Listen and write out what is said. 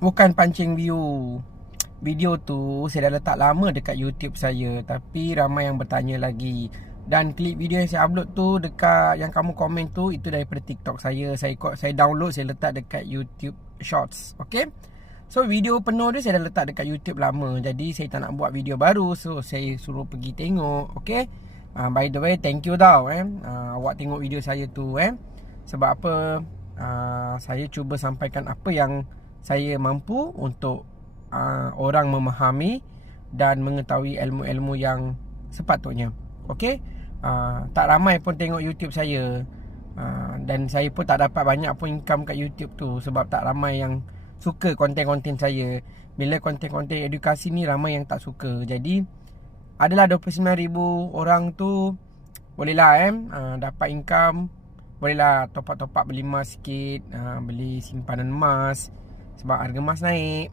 Bukan pancing view. Video tu saya dah letak lama dekat YouTube saya. Tapi ramai yang bertanya lagi. Dan klip video yang saya upload tu Dekat yang kamu komen tu Itu daripada TikTok saya. Saya saya download saya letak dekat YouTube Shorts. Okay? So video penuh tu saya dah letak dekat YouTube lama. Jadi saya tak nak buat video baru. So saya suruh pergi tengok. Okay? Uh, By the way thank you tau eh. uh, Awak tengok video saya tu eh. Sebab apa? Uh, Saya cuba sampaikan apa yang Saya mampu untuk uh, orang memahami dan mengetahui ilmu-ilmu yang sepatutnya. Okey? Uh, tak ramai pun tengok YouTube saya. Uh, dan saya pun tak dapat banyak pun income kat YouTube tu sebab tak ramai yang suka konten-konten saya. Bila konten-konten edukasi ni ramai yang tak suka. Jadi adalah 29000 orang tu bolehlah eh uh, dapat income bolehlah top up top up beli emas sikit uh, beli simpanan emas sebab harga emas naik